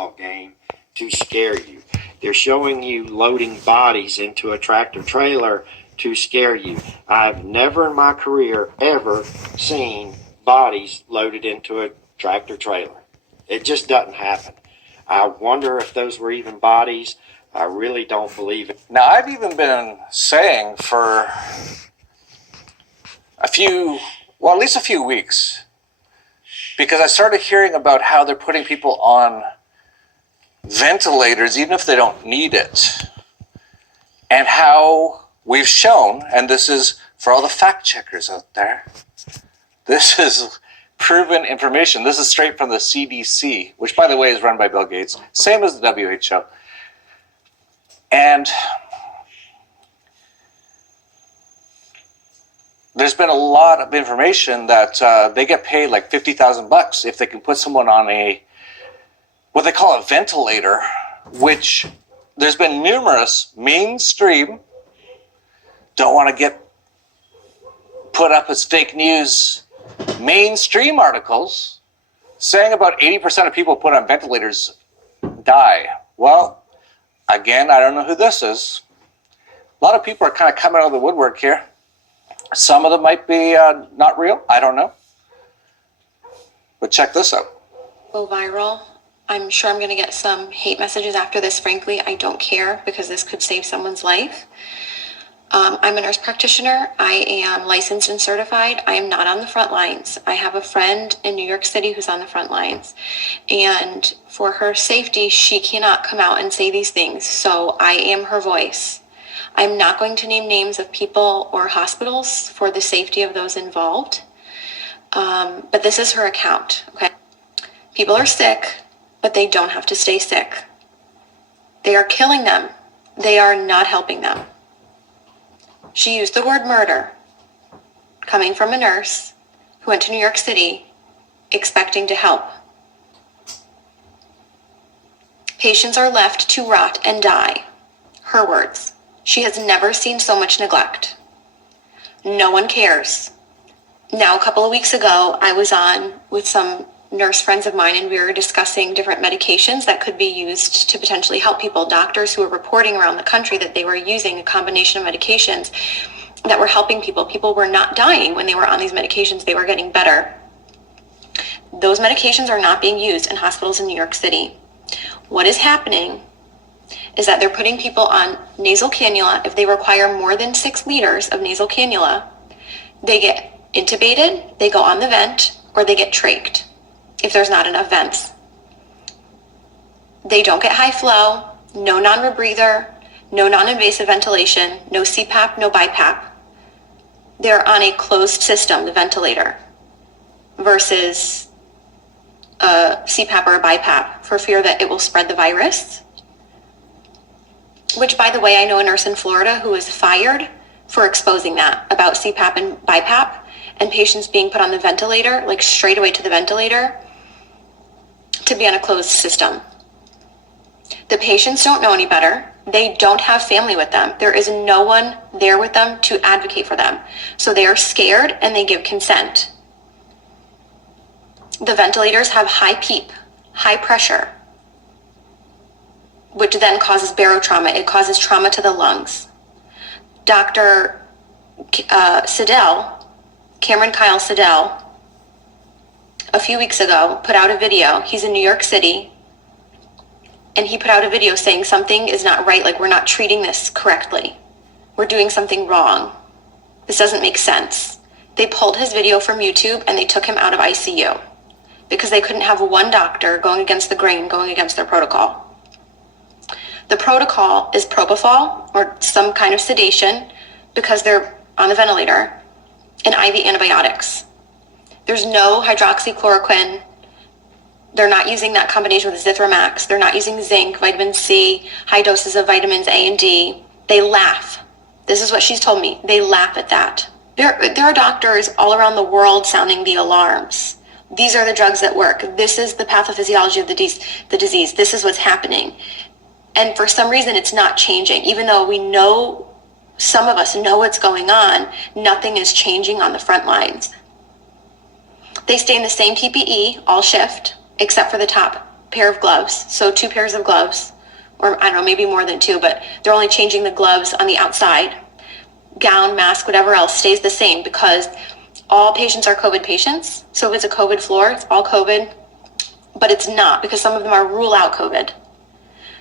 football game to scare you. They're showing you loading bodies into a tractor trailer to scare you. I've never in my career ever seen bodies loaded into a tractor trailer. It just doesn't happen. I wonder if those were even bodies. I really don't believe it. Now, I've even been saying for at least a few weeks, because I started hearing about how they're putting people on ventilators even if they don't need it, and how we've shown, and this is for all the fact checkers out there, this is proven information. This is straight from the CDC, which, by the way, is run by Bill Gates, same as the WHO. And there's been a lot of information that they get paid like $50,000 if they can put someone on what they call a ventilator, which there's been numerous mainstream, don't want to get put up as fake news, mainstream articles saying about 80% of people put on ventilators die. Well, again, I don't know who this is. A lot of people are kind of coming out of the woodwork here. Some of them might be not real. I don't know. But check this out. Go viral. I'm sure I'm going to get some hate messages after this. Frankly, I don't care because this could save someone's life. I'm a nurse practitioner. I am licensed and certified. I am not on the front lines. I have a friend in New York City who's on the front lines. And for her safety, she cannot come out and say these things. So I am her voice. I'm not going to name names of people or hospitals for the safety of those involved. But this is her account, okay? People are sick, but they don't have to stay sick. They are killing them. They are not helping them. She used the word murder, coming from a nurse who went to New York City expecting to help. Patients are left to rot and die. Her words. She has never seen so much neglect. No one cares. Now, a couple of weeks ago, I was on with some nurse friends of mine, and we were discussing different medications that could be used to potentially help people. Doctors who were reporting around the country that they were using a combination of medications that were helping people. People were not dying when they were on these medications. They were getting better. Those medications are not being used in hospitals in New York City. What is happening is that they're putting people on nasal cannula. If they require more than 6 liters of nasal cannula, they get intubated, they go on the vent, or they get trached if there's not enough vents. They don't get high flow, no non-rebreather, no non-invasive ventilation, no CPAP, no BiPAP. They're on a closed system, the ventilator, versus a CPAP or a BiPAP for fear that it will spread the virus. Which, by the way, I know a nurse in Florida who was fired for exposing that about CPAP and BiPAP and patients being put on the ventilator, like straight away to the ventilator, to be on a closed system. The patients don't know any better. They don't have family with them. There is no one there with them to advocate for them. So they are scared and they give consent. The ventilators have high PEEP, high pressure, which then causes barotrauma. It causes trauma to the lungs. Dr. Cameron Kyle Siddell, a few weeks ago, put out a video. He's in New York City, and he put out a video saying something is not right, like we're not treating this correctly. We're doing something wrong. This doesn't make sense. They pulled his video from YouTube and they took him out of ICU because they couldn't have one doctor going against the grain, going against their protocol. The protocol is propofol or some kind of sedation because they're on the ventilator, and IV antibiotics. There's no hydroxychloroquine. They're not using that combination with Zithromax. They're not using zinc, vitamin C, high doses of vitamins A and D. They laugh. This is what she's told me. They laugh at that. There are doctors all around the world sounding the alarms. These are the drugs that work. This is the pathophysiology of the disease. This is what's happening. And for some reason, it's not changing. Even though we know, some of us know what's going on, nothing is changing on the front lines. They stay in the same PPE all shift, except for the top pair of gloves. So 2 pairs of gloves, or I don't know, maybe more than 2, but they're only changing the gloves on the outside. Gown, mask, whatever else stays the same because all patients are COVID patients. So if it's a COVID floor, it's all COVID, but it's not because some of them are rule out COVID.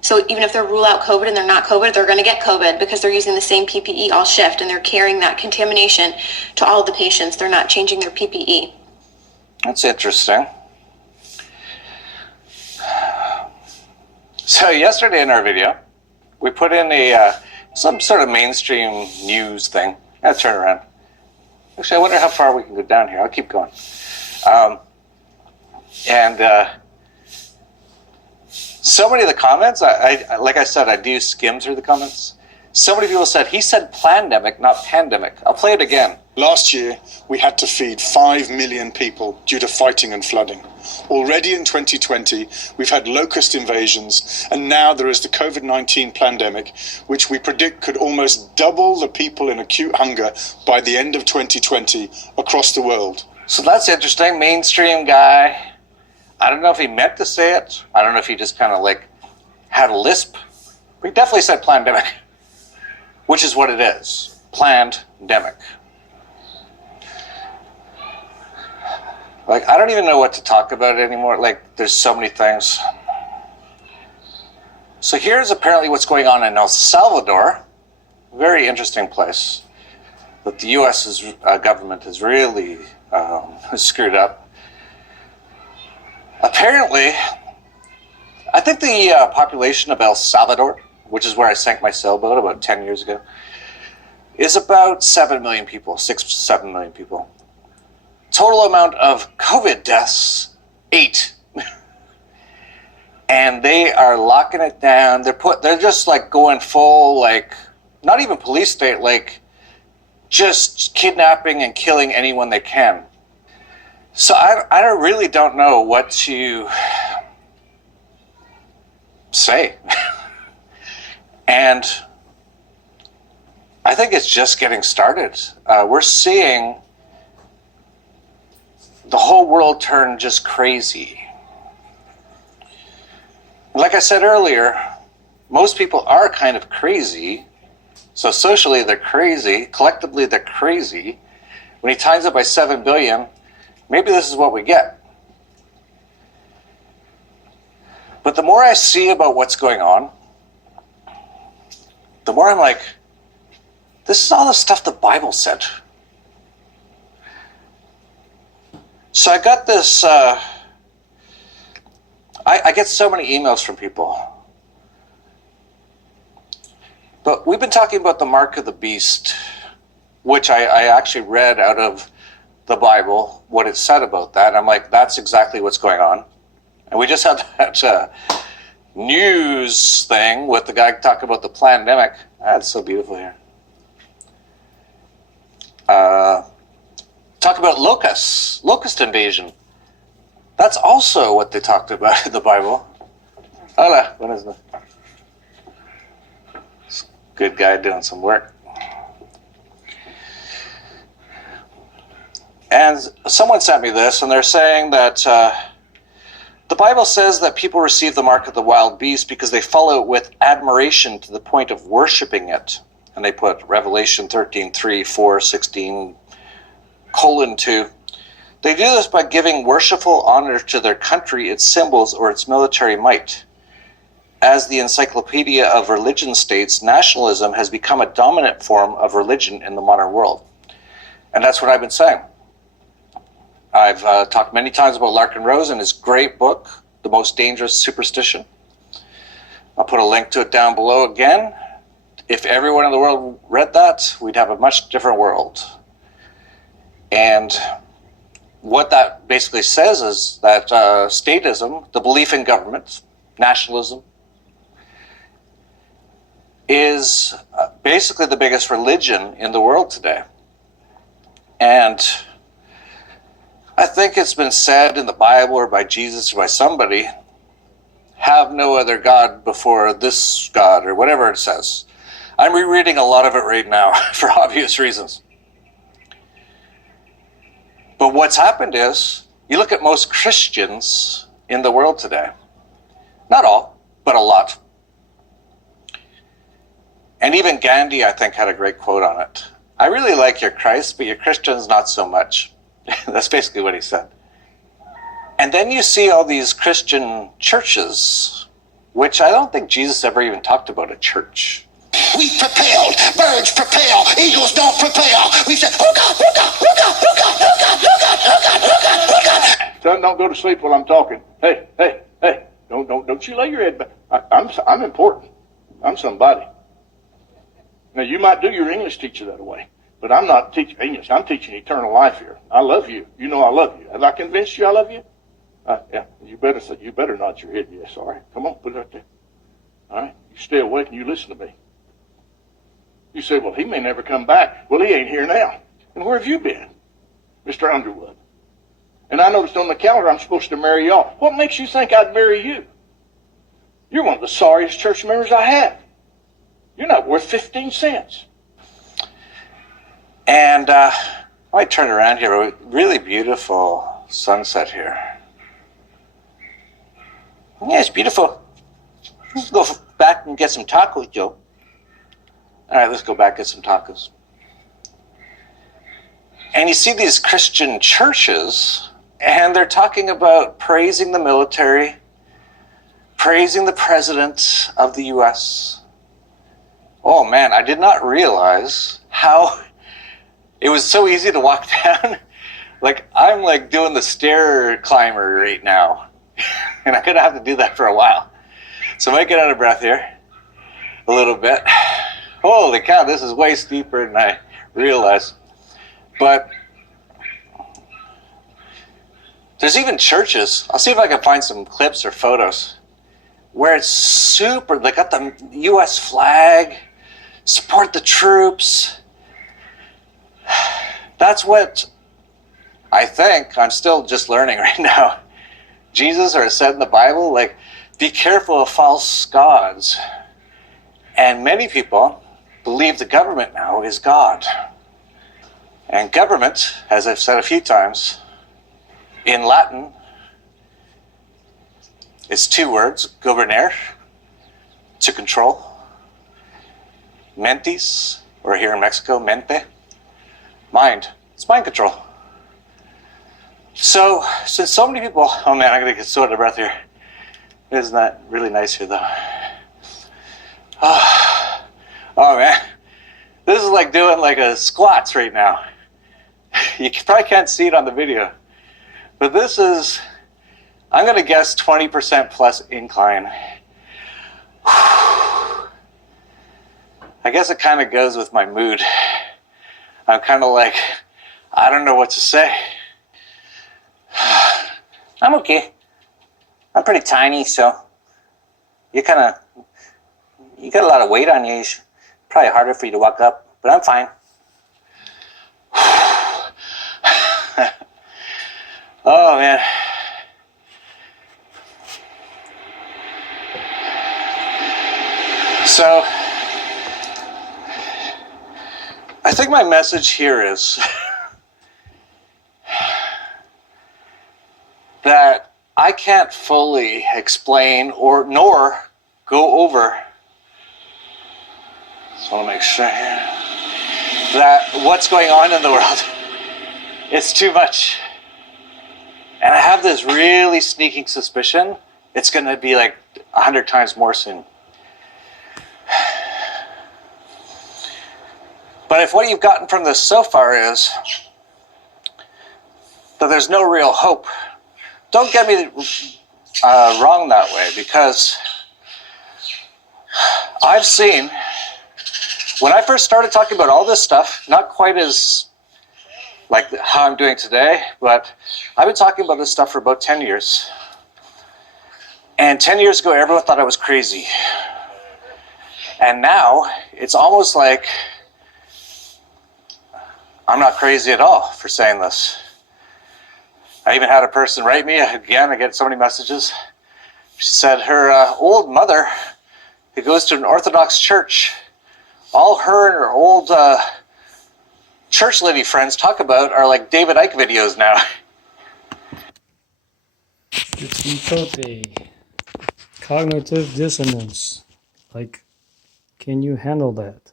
So even if they're rule out COVID and they're not COVID, they're going to get COVID because they're using the same PPE all shift and they're carrying that contamination to all of the patients. They're not changing their PPE. That's interesting. So yesterday in our video, we put in some sort of mainstream news thing. I gotta turn around. Actually, I wonder how far we can go down here. I'll keep going. So many of the comments, I like I said, I do skim through the comments. So many people said, he said plandemic, not pandemic. I'll play it again. Last year, we had to feed 5 million people due to fighting and flooding. Already in 2020, we've had locust invasions, and now there is the COVID-19 pandemic, which we predict could almost double the people in acute hunger by the end of 2020 across the world. So that's interesting. Mainstream guy. I don't know if he meant to say it. I don't know if he just kind of like had a lisp. But he definitely said plandemic, which is what it is. Plandemic. Like, I don't even know what to talk about anymore. Like, there's so many things. So here's apparently what's going on in El Salvador. Very interesting place that the U.S. Government has really screwed up. Apparently, I think the population of El Salvador, which is where I sank my sailboat about 10 years ago, is about 7 million people, 6 to 7 million people. Total amount of COVID deaths, 8. And they are locking it down. They're just like going full, like, not even police state, like just kidnapping and killing anyone they can. So I really don't know what to say. And I think it's just getting started. We're seeing the whole world turn just crazy. Like I said earlier, most people are kind of crazy. So socially they're crazy, collectively they're crazy. When he times it by 7 billion, maybe this is what we get. But the more I see about what's going on, the more I'm like, this is all the stuff the Bible said. So I got this, I get so many emails from people. But we've been talking about the mark of the beast, which I actually read out of the Bible, what it said about that. I'm like, that's exactly what's going on. And we just had that news thing with the guy talking about the pandemic. That's so beautiful here. Talk about locust invasion. That's also what they talked about in the Bible. Hola, what is that? Good guy doing some work. And someone sent me this, and they're saying that the Bible says that people receive the mark of the wild beast because they follow it with admiration to the point of worshiping it. And they put Revelation 13:3, 4, 16, colon 2. They do this by giving worshipful honor to their country, its symbols, or its military might. As the Encyclopedia of Religion states, nationalism has become a dominant form of religion in the modern world. And that's what I've been saying. I've talked many times about Larkin Rose and his great book, The Most Dangerous Superstition. I'll put a link to it down below again. If everyone in the world read that, we'd have a much different world. And what that basically says is that statism, the belief in government, nationalism, is basically the biggest religion in the world today. And I think it's been said in the Bible or by Jesus or by somebody, have no other God before this God, or whatever it says. I'm rereading a lot of it right now for obvious reasons. But what's happened is, you look at most Christians in the world today, And even Gandhi, I think, had a great quote on it. I really like your Christ, but your Christians not so much. That's basically what he said. And then you see all these Christian churches, which I don't think Jesus ever even talked about a church. We propelled, birds propel, eagles don't propel. We said, oh God, oh God, oh God, oh God, oh God, oh God, oh God, oh God, oh God. Son, don't go to sleep while I'm talking. Hey, hey, hey, don't you lay your head back. I'm important. I'm somebody. Now, you might do your English teacher that way, but I'm not teaching English. I'm teaching eternal life here. I love you. You know I love you. Have I convinced you I love you? Yeah, you better nod your head yes. All right, come on, put it up there. All right, you stay awake and you listen to me. You say, well, he may never come back. Well, he ain't here now. And where have you been, Mr. Underwood? And I noticed on the calendar I'm supposed to marry y'all. What makes you think I'd marry you? You're one of the sorriest church members I have. You're not worth 15 cents. And I might turn around here. Really beautiful sunset here. Yeah, it's beautiful. Let's go back and get some tacos, Joe. All right, let's go back and get some tacos. And you see these Christian churches, and they're talking about praising the military, praising the president of the U.S. Oh man, I did not realize how it was so easy to walk down. Like, I'm like doing the stair climber right now. And I'm going to have to do that for a while. So I might get out of breath here a little bit. Holy cow, this is way steeper than I realized. But there's even churches. I'll see if I can find some clips or photos where it's super, they got the U.S. flag, support the troops. That's what I think, I'm still just learning right now. Jesus, or it said in the Bible, like, be careful of false gods. And many people believe the government now is God. And government, as I've said a few times, in Latin, it's two words, gobernare, to control, mentis, or here in Mexico, mente, mind. It's mind control. So, since so many people, oh man, I'm going to get so out of breath here. Isn't that really nice here, though? Oh man, this is like doing like a squats right now. You probably can't see it on the video, but this is, I'm going to guess 20% plus incline. I guess it kind of goes with my mood. I'm kind of like, I don't know what to say. I'm okay. I'm pretty tiny, so you got a lot of weight on you. It's probably harder for you to walk up, but I'm fine. Oh man. So I think my message here is that I can't fully explain nor go over. Just want to make sure here that what's going on in the world, it's too much. And I have this really sneaking suspicion it's going to be like 100 times more soon. But if what you've gotten from this so far is that there's no real hope, don't get me wrong that way, because I've seen, when I first started talking about all this stuff, not quite as like how I'm doing today, but I've been talking about this stuff for about 10 years. And 10 years ago, everyone thought I was crazy. And now, it's almost like I'm not crazy at all for saying this. I even had a person write me, again, I get so many messages. She said her old mother, who goes to an Orthodox church, all her and her old church lady friends talk about are like David Icke videos now. It's called a cognitive dissonance. Like, Can you handle that?